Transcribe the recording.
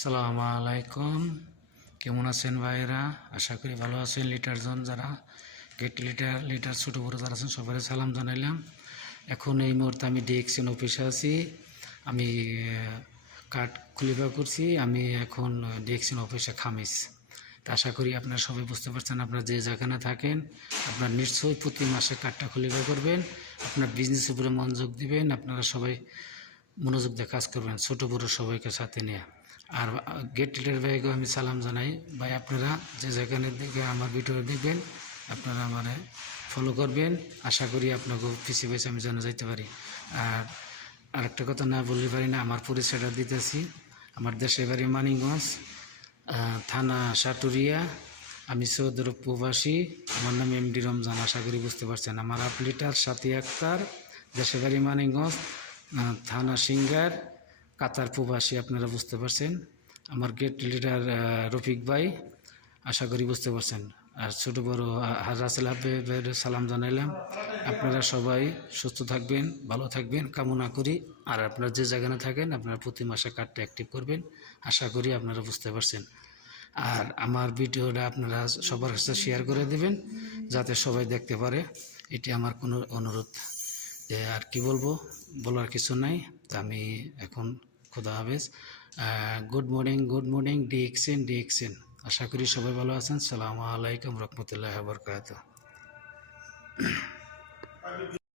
সালামু আলাইকুম। কেমন আছেন ভাইরা? আশা করি ভালো আছেন। লিটারজন যারা গেট লিটার ছোটো বড়ো যারা আছেন সবাই সালাম জানাইলাম। এখন এই মুহূর্তে আমি ডিএক্সএন অফিসে আছি। আমি কার্ড খুলিবা করছি। আমি এখন ডিএক্সএন অফিসে খামিস। তা আশা করি আপনারা সবাই বুঝতে পারছেন। আপনারা যে যেখানে থাকেন আপনার নিশ্চয়ই প্রতি মাসে কার্ডটা খুলিবা করবেন। আপনার বিজনেসের উপরে মনোযোগ দিবেন। আপনারা সবাই মনোযোগ দিয়ে কাজ করবেন, ছোটো বড়ো সবাইকে সাথে নিয়ে। আর গেট লিডার ভাইকেও আমি সালাম জানাই। ভাই আপনারা যে যেখানে দেখবেন আমার ভিডিও দেখবেন, আপনারা মানে ফলো করবেন। আশা করি আপনাকে পিছিয়ে পিছিয়ে আমি যেন যাইতে পারি। আর আরেকটা কথা না বলতে পারি না, আমার পরিচয়টা দিতেছি। আমার দেশের বাড়ি মানিকগঞ্জ, থানা সাটুরিয়া। আমি সৌদি আরব প্রবাসী। আমার নাম এমডি রমজান। আশা করি বুঝতে পারছেন। আমার আপলিটার সাথী আক্তার, দেশের বাড়ি মানিকগঞ্জ, থানা সিঙ্গার, কাতার প্রবাসী। আপনারা বুঝতে পারছেন। আমার গেট লিডার রফিক ভাই, আশা করি বুঝতে পারছেন। আর ছোটো বড় রাসেল হাবিবের সালাম জানাইলাম। আপনারা সবাই সুস্থ থাকবেন, ভালো থাকবেন কামনা করি। আর আপনারা যে জায়গায় থাকেন আপনারা প্রতি মাসে কার্ডটা অ্যাক্টিভ করবেন। আশা করি আপনারা বুঝতে পারছেন। আর আমার ভিডিওটা আপনারা সবার কাছে শেয়ার করে দেবেন যাতে সবাই দেখতে পারে। এটি আমার কোনো অনুরোধ। যে আর কি বলবো, বলার কিছু নাই। তা আমি এখন খোদা হাফেজ। Good morning DXN. আশা করি সবাই ভালো আছেন। সালামু আলাইকুম রহমতুল্লাহি ওয়া বারাকাতুহু।